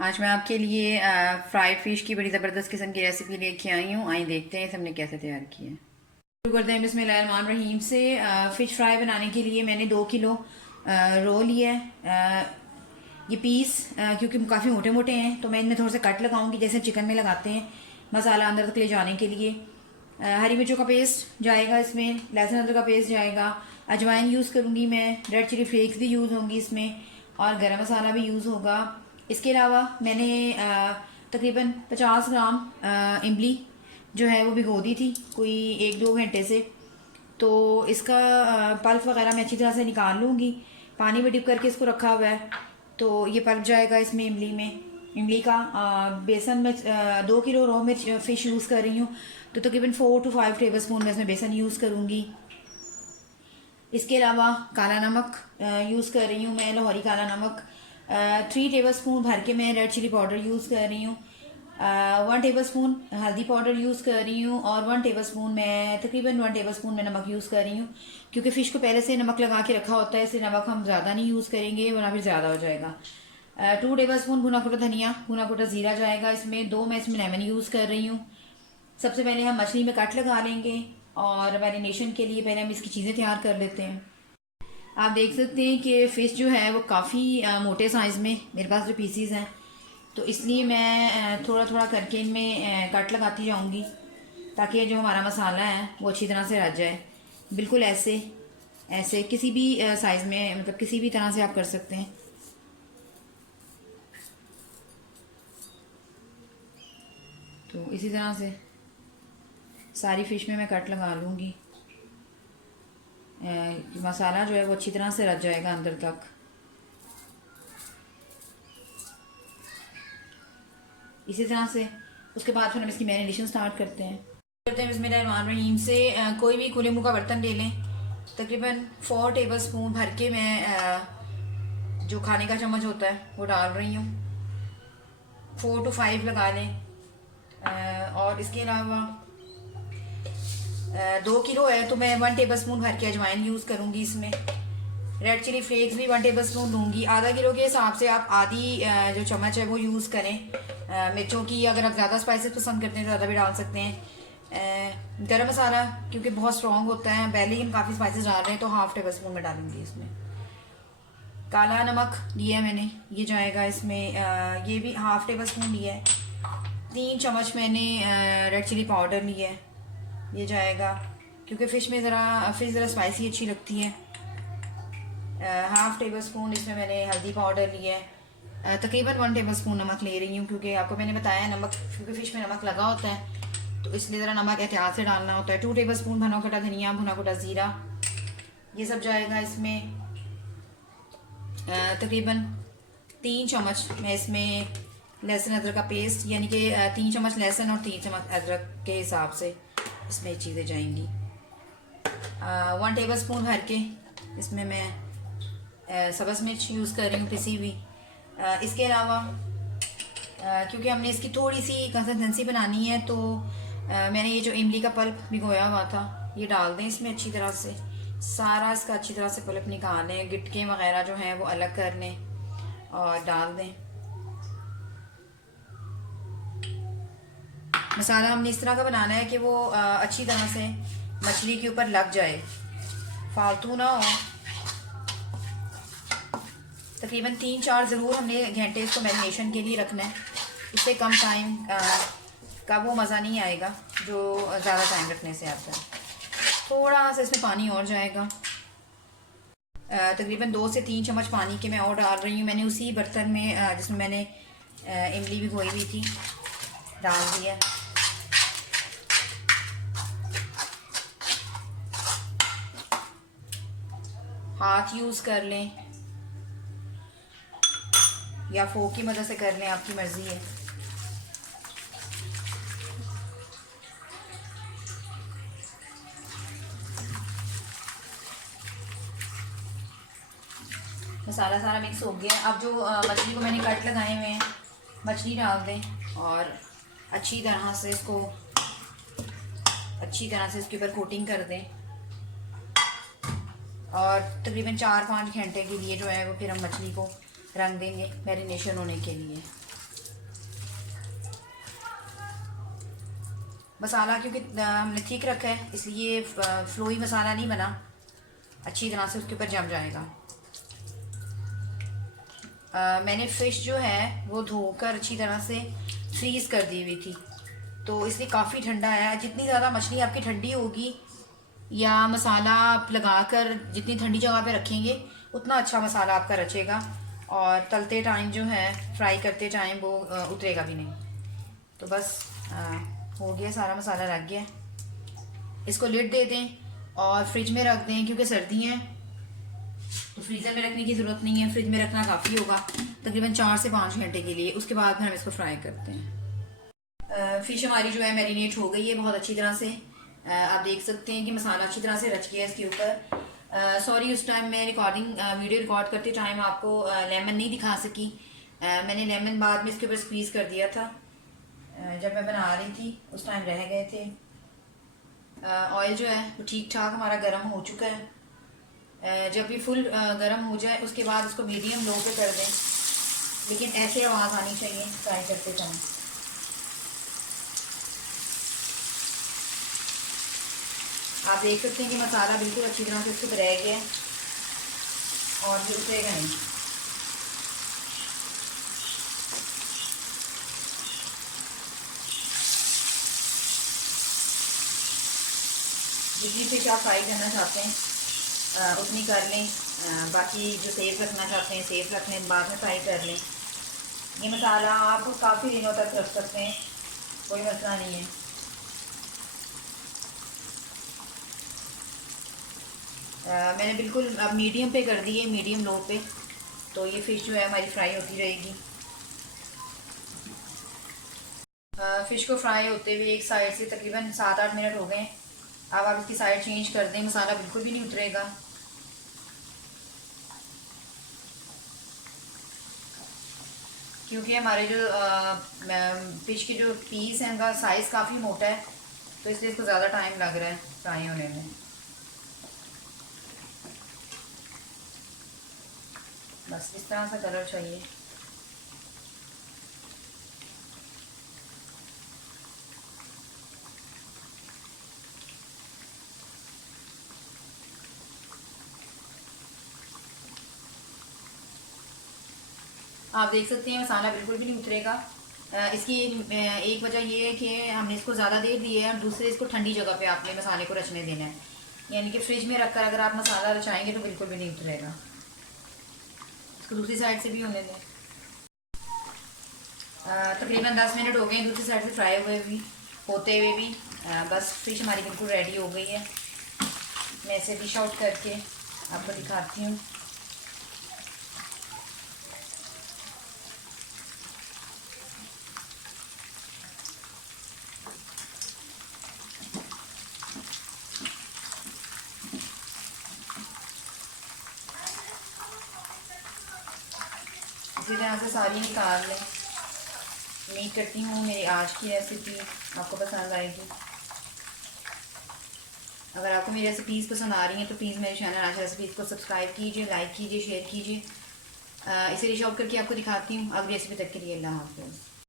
आज मैं आपके लिए फ्राइड फिश की बड़ी ज़बरदस्त किस्म की रेसिपी लेके आई हूँ। आइए देखते हैं हमने कैसे तैयार की है। शुरू करते हैं बिस्मिल्लाहिर्रहमानिर्रहीम से। फ़िश फ्राई बनाने के लिए मैंने 2 किलो रो लिया है। ये पीस क्योंकि काफ़ी मोटे मोटे हैं तो मैं इनमें थोड़े से कट लगाऊंगी जैसे चिकन में लगाते हैं, मसाला अंदर तक ले जाने के लिए। हरी मिर्चों का पेस्ट जाएगा इसमें, लहसुन अदरक का पेस्ट जाएगा, अजवाइन यूज़ करूँगी मैं, रेड चिली फ्लेक्स भी यूज़ होंगी इसमें और गरम मसाला भी यूज़ होगा। इसके अलावा मैंने तकरीबन 50 ग्राम इमली जो है वो भिगो दी थी कोई 1-2 घंटे से। तो इसका पल्प वगैरह मैं अच्छी तरह से निकाल लूँगी, पानी में डिप करके इसको रखा हुआ है। तो ये पल्प जाएगा इसमें इमली में। इमली का बेसन में 2 किलो रॉ मिर्च फ़िश यूज़ कर रही हूँ तो तकरीबन 4 to 5 टेबल स्पून मैं इसमें बेसन यूज़ करूँगी। इसके अलावा काला नमक यूज़ कर रही हूँ मैं, लाहौरी काला नमक। 3 टेबल स्पून भर के मैं रेड चिली पाउडर यूज़ कर रही हूँ। 1 टेबल स्पून हल्दी पाउडर यूज़ कर रही हूँ और 1 टेबल स्पून मैं तकरीबन 1 टेबल स्पून मैं नमक यूज़ कर रही हूँ क्योंकि फ़िश को पहले से नमक लगा के रखा होता है, इसलिए नमक हम ज़्यादा नहीं यूज़ करेंगे वरना फिर ज़्यादा हो जाएगा। 2 टेबल स्पून भुना कुटा धनिया, भुना कुटा ज़ीरा जाएगा इसमें। 2 मैं इसमें लेमन यूज़ कर रही हूँ। सबसे पहले हम मछली में कट लगा लेंगे और मैरिनेशन के लिए पहले हम इसकी चीज़ें तैयार कर लेते हैं। आप देख सकते हैं कि फ़िश जो है वो काफ़ी मोटे साइज़ में मेरे पास जो पीसीज हैं, तो इसलिए मैं थोड़ा थोड़ा करके इनमें कट लगाती जाऊंगी ताकि जो हमारा मसाला है वो अच्छी तरह से रच जाए। बिल्कुल ऐसे ऐसे किसी भी साइज़ में, मतलब किसी भी तरह से आप कर सकते हैं। तो इसी तरह से सारी फ़िश में मैं कट लगा लूँगी। मसाला जो है वो अच्छी तरह से रच जाएगा अंदर तक। इसी तरह से उसके बाद फिर हम इसकी मैरिनेशन स्टार्ट करते हैं। बिस्मिल्लाहिर्रहमानिर्रहीम से कोई भी खुले मुँह का बर्तन ले लें। तकरीबन 4 टेबल स्पून भर के मैं जो खाने का चम्मच होता है वो डाल रही हूँ। 4 to 5 लगा लें। और इसके अलावा 2 किलो है तो मैं 1 टेबल स्पून भर के अजवाइन यूज़ करूँगी इसमें। रेड चिली फ्लेक्स भी 1 टेबल स्पून दूँगी। आधा किलो के हिसाब से आप आधी जो चम्मच है वो यूज़ करें मिर्चों की। अगर आप ज़्यादा स्पाइसेस पसंद करते हैं तो ज़्यादा भी डाल सकते हैं। गरम मसाला क्योंकि बहुत स्ट्रॉन्ग होता है, पहले ही हम काफ़ी स्पाइसेस डाल रहे हैं तो हाफ टेबल स्पून में डालूंगी इसमें। काला नमक लिया मैंने, ये जाएगा इसमें। ये भी हाफ टेबल स्पून लिया है। 3 चम्मच मैंने रेड चिली पाउडर लिया है, ये जाएगा क्योंकि फ़िश ज़रा स्पाइसी अच्छी लगती है। हाफ टेबल स्पून इसमें मैंने हल्दी पाउडर लिया है। तकरीबन 1 टेबल स्पून नमक ले रही हूँ क्योंकि आपको मैंने बताया नमक, क्योंकि फ़िश में नमक लगा होता है तो इसलिए ज़रा नमक एहतियात से डालना होता है। 2 टेबल स्पून भुना कटा धनिया, भुना कटा ज़ीरा, ये सब जाएगा इसमें। तकरीबन 3 चम्मच मैं इसमें लहसुन अदरक का पेस्ट, यानी कि 3 चम्मच लहसुन और 3 चम्मच अदरक के हिसाब से इसमें चीज़ें जाएंगी। 1 टेबल स्पून भर के इसमें मैं सब्ज़ मिर्च यूज़ कर रही हूँ पिसी हुई। इसके अलावा क्योंकि हमने इसकी थोड़ी सी कंसिस्टेंसी बनानी है तो मैंने ये जो इमली का पल्प भिगोया हुआ था ये डाल दें इसमें अच्छी तरह से। सारा इसका अच्छी तरह से पल्प निकाल लें, गिटके वगैरह जो हैं वो अलग कर लें और डाल दें। मसाला हमने इस तरह का बनाना है कि वो अच्छी तरह से मछली के ऊपर लग जाए, फालतू ना हो। तकरीबन 3-4 ज़रूर हमने घंटे इसको मैरिनेशन के लिए रखना है। इससे कम टाइम का वो मज़ा नहीं आएगा जो ज़्यादा टाइम रखने से आता है। थोड़ा सा इसमें पानी और जाएगा, तकरीबन 2 से 3 चम्मच पानी के मैं और डाल रही हूँ। मैंने उसी बर्तन में जिसमें मैंने इमली भी बोई हुई थी डाल दिया। हाथ यूज़ कर लें या फोक की मदद से कर लें, आपकी मर्ज़ी है। मसाला सारा मिक्स हो गया। अब जो मछली को मैंने कट लगाए हुए हैं मछली डाल दें और अच्छी तरह से इसके ऊपर कोटिंग कर दें और तकरीबन 4-5 घंटे के लिए जो है वो फिर हम मछली को रख देंगे मैरिनेशन होने के लिए। मसाला क्योंकि हमने ठीक रखा है इसलिए फ्लोई मसाला नहीं बना, अच्छी तरह से उसके ऊपर जम जाएगा। मैंने फ़िश जो है वो धोकर अच्छी तरह से फ्रीज़ कर दी हुई थी, तो इसलिए काफ़ी ठंडा है। जितनी ज़्यादा मछली आपकी ठंडी होगी या मसाला आप लगाकर जितनी ठंडी जगह पे रखेंगे उतना अच्छा मसाला आपका रचेगा, और तलते टाइम जो है फ्राई करते टाइम वो उतरेगा भी नहीं। तो बस हो गया, सारा मसाला लग गया। इसको लिड दे दें और फ्रिज में रख दें, क्योंकि सर्दी हैं तो फ्रीज़र में रखने की ज़रूरत नहीं है, फ्रिज में रखना काफ़ी होगा तकरीबन 4 से 5 घंटे के लिए। उसके बाद फिर हम इसको फ्राई करते हैं। फ़िश हमारी जो है मैरिनेट हो गई है बहुत अच्छी तरह से। आप देख सकते हैं कि मसाला अच्छी तरह से रच गया इसके ऊपर। सॉरी, उस टाइम मैं वीडियो रिकॉर्ड करते टाइम आपको लेमन नहीं दिखा सकी। मैंने लेमन बाद में इसके ऊपर स्क्वीज़ कर दिया था, जब मैं बना रही थी उस टाइम रह गए थे। ऑयल जो है वो ठीक ठाक हमारा गर्म हो चुका है। जब भी फुल गर्म हो जाए उसके बाद इसको मीडियम लो पे कर दें, लेकिन ऐसे आवाज़ आनी चाहिए फ्राई करते टाइम। आप देख सकते हैं कि मसाला बिल्कुल अच्छी तरह से इसके ऊपर रह गया है और ये उतरेगा नहीं। जितनी फिश आप फ्राई करना चाहते हैं उतनी कर लें। बाकी जो सेफ रखना चाहते हैं सेफ रख लें, बाद में फ्राई कर लें। ये मसाला आप काफ़ी दिनों तक रख सकते हैं, कोई मसला नहीं है। मैंने बिल्कुल अब मीडियम पे कर दी है, मीडियम लो पे, तो ये फ़िश जो है हमारी फ्राई होती रहेगी। फ़िश को फ्राई होते हुए एक साइड से तकरीबन 7-8 मिनट हो गए। अब आप इसकी साइड चेंज कर दें, मसाला बिल्कुल भी नहीं उतरेगा। क्योंकि हमारे जो फ़िश के जो पीस हैं उनका साइज़ काफ़ी मोटा है, तो इसलिए इसको ज़्यादा टाइम लग रहा है फ्राई होने में। बस इस तरह सा कलर चाहिए। आप देख सकते हैं मसाला बिल्कुल भी नहीं उतरेगा। इसकी एक वजह ये है कि हमने इसको ज़्यादा देर दी है, और दूसरे इसको ठंडी जगह पे आपने मसाले को रचने देना है, यानी कि फ्रिज में रखकर अगर आप मसाला रचाएंगे तो बिल्कुल भी नहीं उतरेगा। इसको दूसरी साइड से भी होने दें। तकरीबन 10 मिनट हो गए दूसरी साइड से फ्राई हुए भी होते हुए भी। बस फिश हमारी बिल्कुल रेडी हो गई है। मैं इसे डिश आउट करके आपको दिखाती हूँ। इसी तरह से सारी निकाल लें। उम्मीद करती हूँ मेरी आज की रेसिपी आपको पसंद आएगी। अगर आपको मेरी रेसिपीज़ पसंद आ रही हैं तो प्लीज़ मेरे चैनल आशा रेसिपीज़ को सब्सक्राइब कीजिए, लाइक कीजिए, शेयर कीजिए। इसे डिश आउट करके आपको दिखाती हूँ। अगली रेसिपी तक के लिए अल्लाह हाफ़िज़।